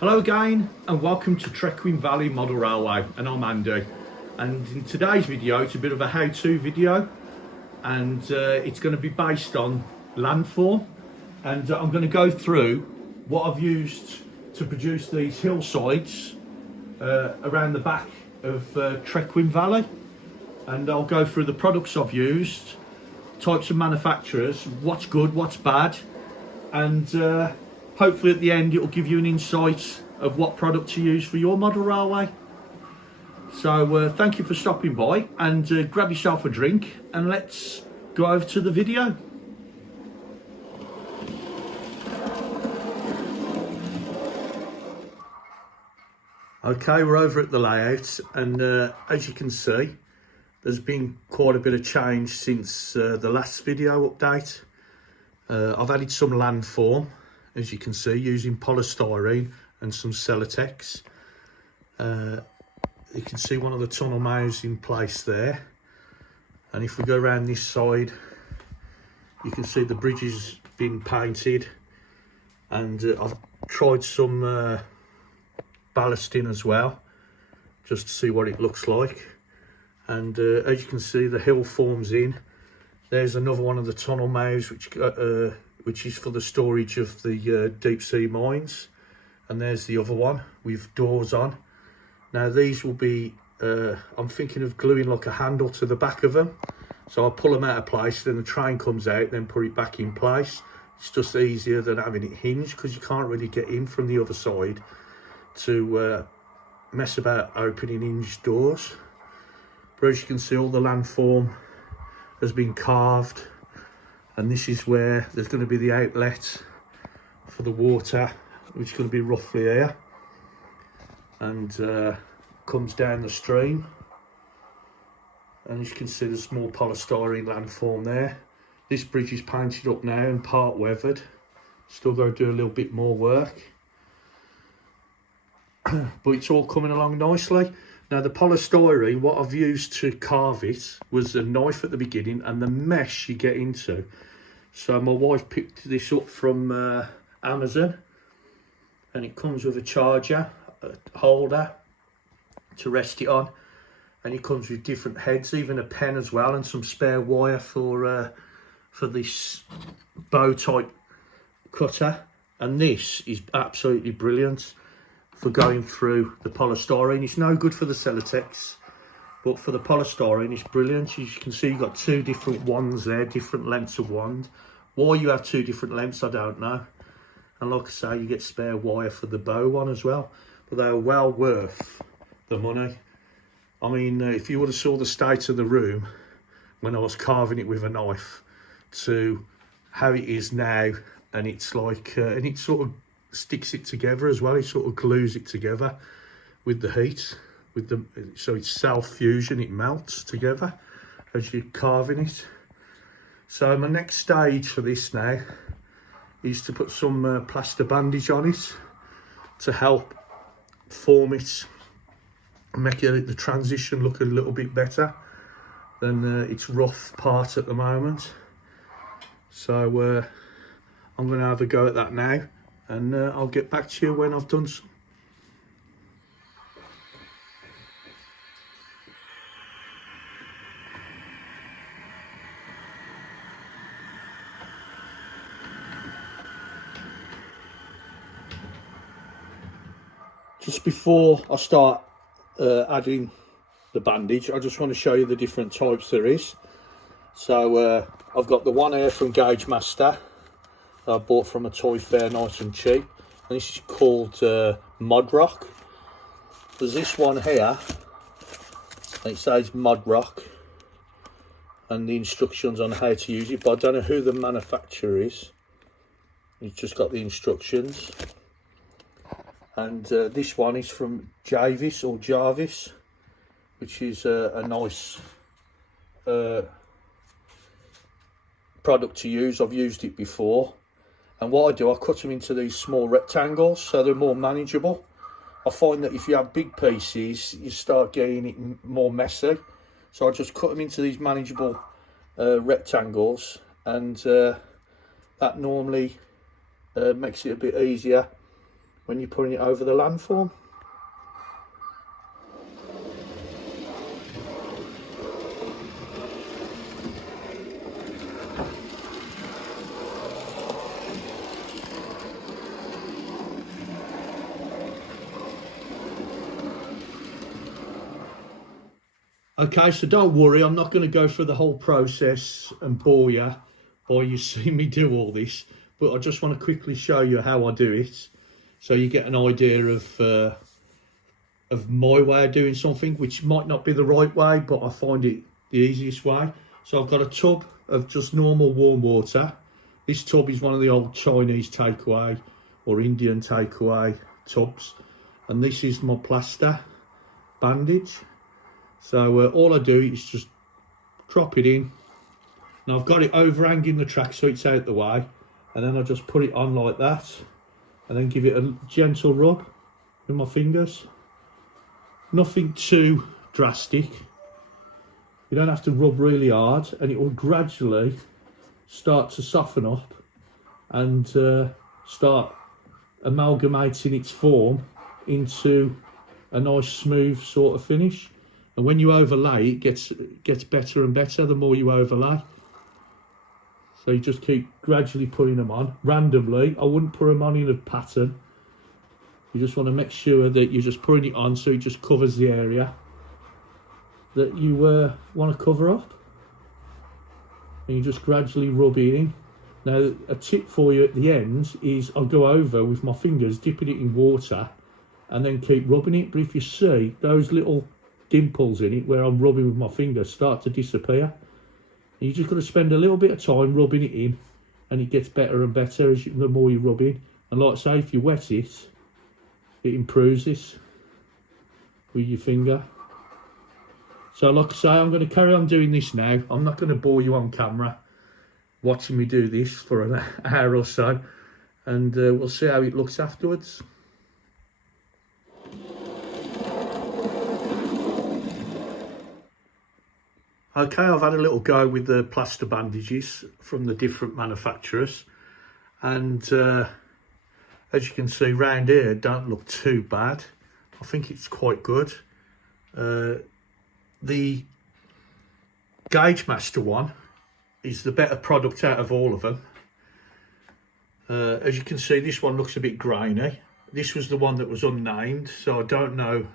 Hello again and welcome to Trecwn Valley Model Railway, and I'm Andy, and in today's video it's a bit of a how-to video, and it's going to be based on landform, and I'm going to go through what I've used to produce these hillsides around the back of Trecwn Valley, and I'll go through the products I've used, types of manufacturers, what's good, what's bad, and hopefully at the end it will give you an insight of what product to use for your model railway. So thank you for stopping by, and grab yourself a drink and let's go over to the video. Okay, we're over at the layout, and as you can see there's been quite a bit of change since the last video update. I've added some landform, as you can see, using polystyrene and some Celotex. You can see one of the tunnel mouths in place there, and if we go around this side you can see the bridge has been painted, and I've tried some ballasting as well just to see what it looks like. And as you can see, the hill forms in. There's another one of the tunnel mouths which is for the storage of the deep sea mines, and there's the other one with doors on. Now these will be I'm thinking of gluing like a handle to the back of them, so I'll pull them out of place, then the train comes out, then put it back in place. It's just easier than having it hinged, because you can't really get in from the other side to mess about opening hinged doors. But as you can see, all the landform has been carved, and this is where there's going to be the outlet for the water, which is going to be roughly here, and comes down the stream. And as you can see, there's small polystyrene landform there. This bridge is painted up now and part weathered. Still got to do a little bit more work, but it's all coming along nicely. Now the polystyrene, what I've used to carve it was a knife at the beginning and the mesh you get into. So my wife picked this up from Amazon, and it comes with a charger, a holder to rest it on, and it comes with different heads, even a pen as well, and some spare wire for this bow type cutter. And this is absolutely brilliant for going through the polystyrene. It's no good for the Celotex, but for the polystyrene it's brilliant. As you can see, you've got two different wands there, different lengths of wand. Why you have two different lengths, I don't know. And like I say, you get spare wire for the bow one as well, but they are well worth the money. I mean, if you would have saw the state of the room when I was carving it with a knife to how it is now, and it's like and it sort of sticks it together as well. It sort of glues it together with the heat, so it's self-fusion, it melts together as you're carving it. So my next stage for this now is to put some plaster bandage on it to help form it and make the transition look a little bit better than its rough part at the moment. So I'm going to have a go at that now, and I'll get back to you when I've done some. Just before I start adding the bandage, I just want to show you the different types there is. So I've got the one here from Gauge Master that I bought from a toy fair, nice and cheap, and this is called Mod Rock. There's this one here, and it says Mod Rock and the instructions on how to use it, but I don't know who the manufacturer is. It's just got the instructions. And this one is from Jarvis, which is a nice product to use. I've used it before, and what I do, I cut them into these small rectangles so they're more manageable. I find that if you have big pieces, you start getting it more messy, so I just cut them into these manageable rectangles, and that normally makes it a bit easier when you're putting it over the landform. Okay, so don't worry, I'm not going to go through the whole process and bore you while you see me do all this, but I just want to quickly show you how I do it, so you get an idea of my way of doing something, which might not be the right way, but I find it the easiest way. So I've got a tub of just normal warm water. This tub is one of the old Chinese takeaway or Indian takeaway tubs, and this is my Plaster Bandage. So all I do is just drop it in. Now I've got it overhanging the track so it's out the way, and then I just put it on like that, and then give it a gentle rub with my fingers. Nothing too drastic. You don't have to rub really hard, and it will gradually start to soften up and start amalgamating its form into a nice smooth sort of finish. And when you overlay, it gets better and better the more you overlay. So you just keep gradually putting them on randomly. I wouldn't put them on in a pattern. You just want to make sure that you're just putting it on so it just covers the area that you want to cover up. And you just gradually rub it in. Now, a tip for you at the end is I'll go over with my fingers, dipping it in water, and then keep rubbing it. But if you see those little dimples in it where I'm rubbing with my fingers start to disappear, and you just got to spend a little bit of time rubbing it in, and it gets better and better the more you rub in. And like I say, if you wet it, it improves this with your finger. So like I say, I'm going to carry on doing this now. I'm not going to bore you on camera watching me do this for an hour or so, and we'll see how it looks afterwards. Okay, I've had a little go with the plaster bandages from the different manufacturers, and as you can see round here, don't look too bad. I think it's quite good. The Gauge Master one is the better product out of all of them. As you can see, this one looks a bit grainy. This was the one that was unnamed, so I don't know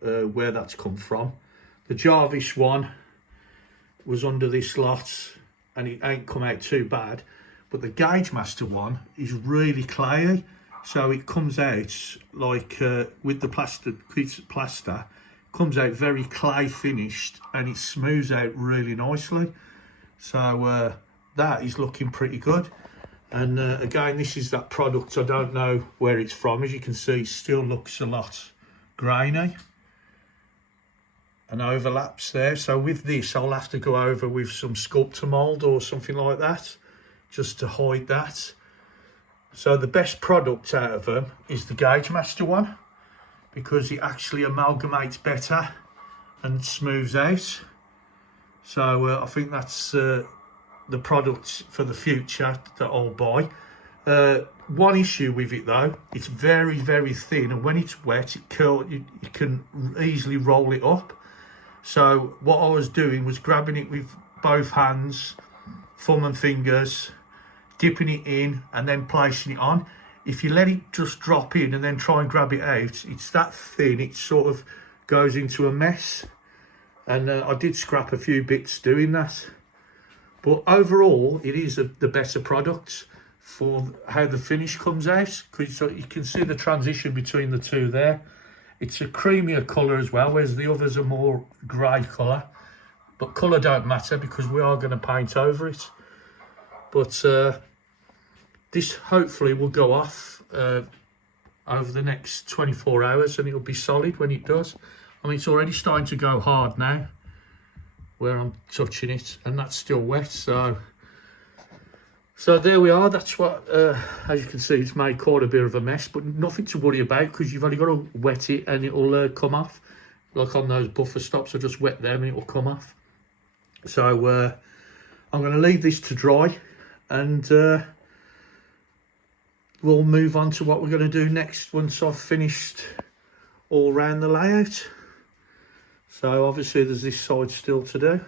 where that's come from. The Jarvis one was under this lot and it ain't come out too bad, but the Gauge Master one is really clayey, so it comes out like with the plaster comes out very clay finished, and it smooths out really nicely. So that is looking pretty good. And again, this is that product, I don't know where it's from. As you can see, it still looks a lot grainy and overlaps there. So with this, I'll have to go over with some sculptor mold or something like that, just to hide that. So the best product out of them is the Gauge Master one, because it actually amalgamates better and smooths out. So I think that's the product for the future that I'll buy. One issue with it though, it's very, very thin, and when it's wet, you can easily roll it up. So what I was doing was grabbing it with both hands, thumb and fingers, dipping it in and then placing it on. If you let it just drop in and then try and grab it out, it's that thin, it sort of goes into a mess. And I did scrap a few bits doing that. But overall, it is the better product for how the finish comes out. So you can see the transition between the two there. It's a creamier colour as well, whereas the others are more grey colour. But colour don't matter because we are going to paint over it. But this hopefully will go off over the next 24 hours, and it'll be solid when it does. I mean, it's already starting to go hard now where I'm touching it, and that's still wet. So there we are. That's what, as you can see, it's made quite a bit of a mess, but nothing to worry about because you've only got to wet it and it'll come off. Like on those buffer stops, I just wet them and it'll come off. So I'm going to leave this to dry and we'll move on to what we're going to do next once I've finished all round the layout. So obviously there's this side still to do.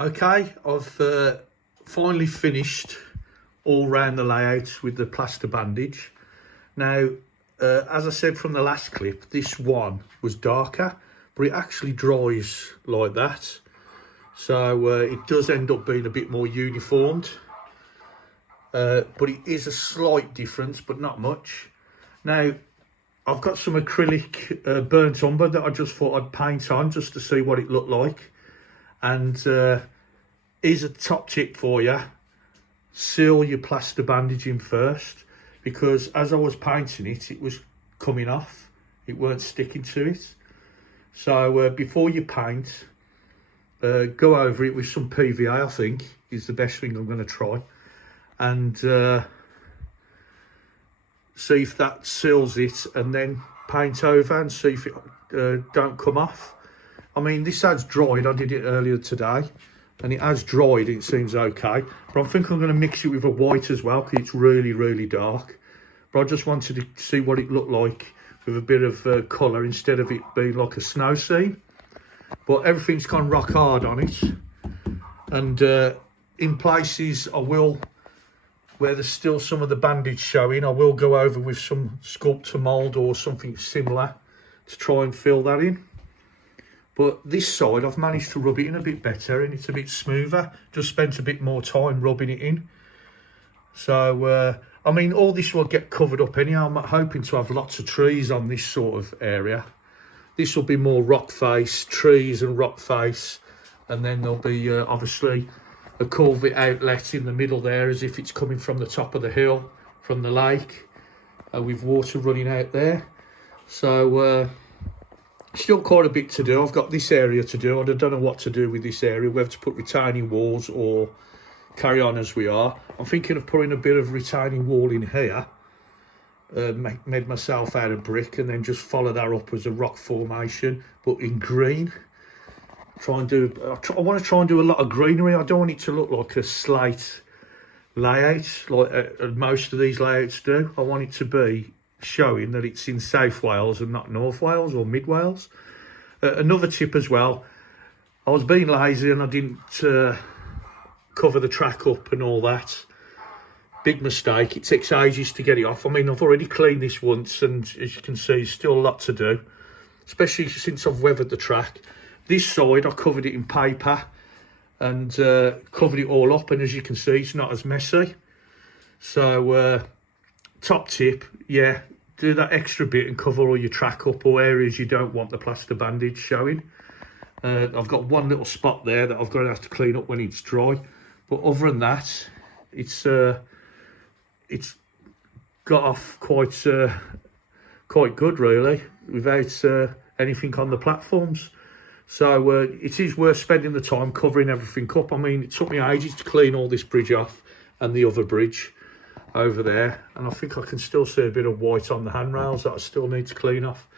Okay, I've finally finished all round the layout with the plaster bandage. Now, as I said from the last clip, this one was darker, but it actually dries like that. So it does end up being a bit more uniformed. But it is a slight difference, but not much. Now, I've got some acrylic burnt umber that I just thought I'd paint on just to see what it looked like. And here's a top tip for you: seal your plaster bandage in first, because as I was painting it, it was coming off. It weren't sticking to it. So before you paint, go over it with some PVA, I think, is the best thing I'm going to try. And see if that seals it, and then paint over and see if it don't come off. I mean, this has dried. I did it earlier today, and it has dried. It seems okay, but I think I'm going to mix it with a white as well, because it's really, really dark. But I just wanted to see what it looked like with a bit of colour instead of it being like a snow scene. But everything's gone rock hard on it, and in places I will, where there's still some of the bandage showing, I will go over with some sculptor mould or something similar to try and fill that in. But this side, I've managed to rub it in a bit better, and it's a bit smoother. Just spent a bit more time rubbing it in. So, I mean, all this will get covered up anyhow. I'm hoping to have lots of trees on this sort of area. This will be more rock face, trees and rock face. And then there'll be, obviously, a culvert outlet in the middle there, as if it's coming from the top of the hill, from the lake, with water running out there. So, still quite a bit to do. I've got this area to do. I don't know what to do with this area, whether to put retaining walls or carry on as we are. I'm thinking of putting a bit of retaining wall in here, made myself out of brick, and then just follow that up as a rock formation, but in green. I want to try and do a lot of greenery. I don't want it to look like a slate layout like most of these layouts do. I want it to be showing that it's in South Wales and not North Wales or Mid Wales. Another tip as well, I was being lazy and I didn't cover the track up and all that. Big mistake. It takes ages to get it off. I mean, I've already cleaned this once, and as you can see, still a lot to do, especially since I've weathered the track. This side I covered it in paper and covered it all up, and as you can see, it's not as messy. So top tip, yeah, do that extra bit and cover all your track up, or areas you don't want the plaster bandage showing. I've got one little spot there that I've got to have to clean up when it's dry, but other than that, it's got off quite good really, without anything on the platforms. So it is worth spending the time covering everything up. I mean, it took me ages to clean all this bridge off and the other bridge over there, and I think I can still see a bit of white on the handrails that I still need to clean off.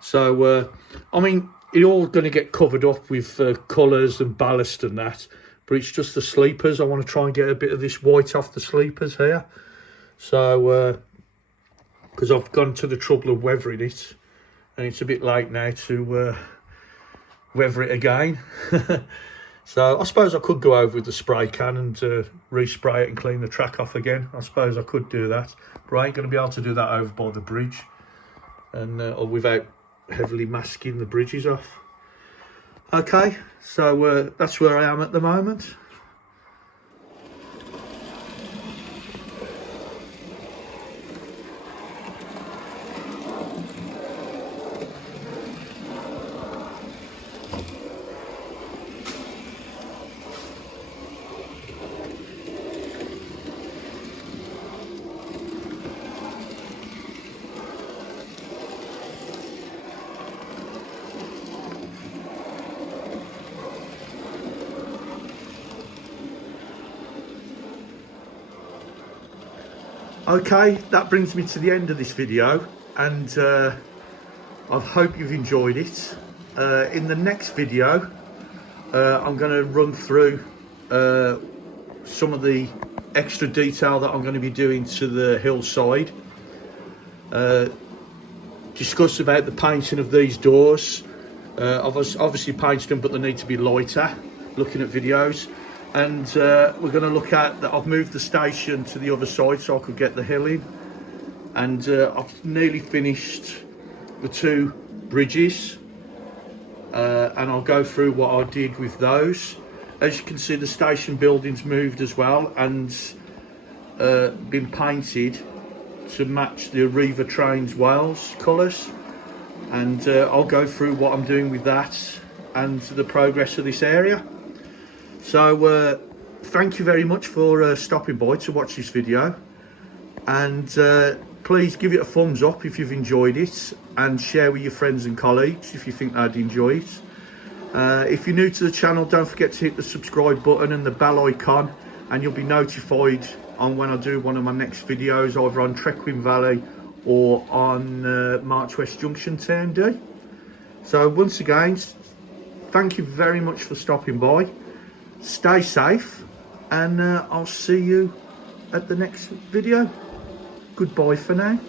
So I mean, it's all going to get covered up with colours and ballast and that, but it's just the sleepers. I want to try and get a bit of this white off the sleepers here. So because I've gone to the trouble of weathering it, and it's a bit late now to weather it again. So I suppose I could go over with the spray can and respray it and clean the track off again. I suppose I could do that, but I ain't going to be able to do that over by the bridge, and or without heavily masking the bridges off. Okay, so that's where I am at the moment. Okay, that brings me to the end of this video, and I hope you've enjoyed it. In the next video, I'm going to run through some of the extra detail that I'm going to be doing to the hillside. Discuss about the painting of these doors. I've obviously painted them, but they need to be lighter, looking at videos. And we're going to look at that. I've moved the station to the other side so I could get the hill in. And I've nearly finished the 2 bridges. And I'll go through what I did with those. As you can see, the station building's moved as well and been painted to match the Arriva Trains Wales colours. And I'll go through what I'm doing with that and the progress of this area. So thank you very much for stopping by to watch this video, and please give it a thumbs up if you've enjoyed it, and share with your friends and colleagues if you think they'd enjoy it. If you're new to the channel, don't forget to hit the subscribe button and the bell icon, and you'll be notified on when I do one of my next videos, either on Trecwn Valley or on March West Junction TMD. So once again, thank you very much for stopping by. Stay safe, and I'll see you at the next video. Goodbye for now.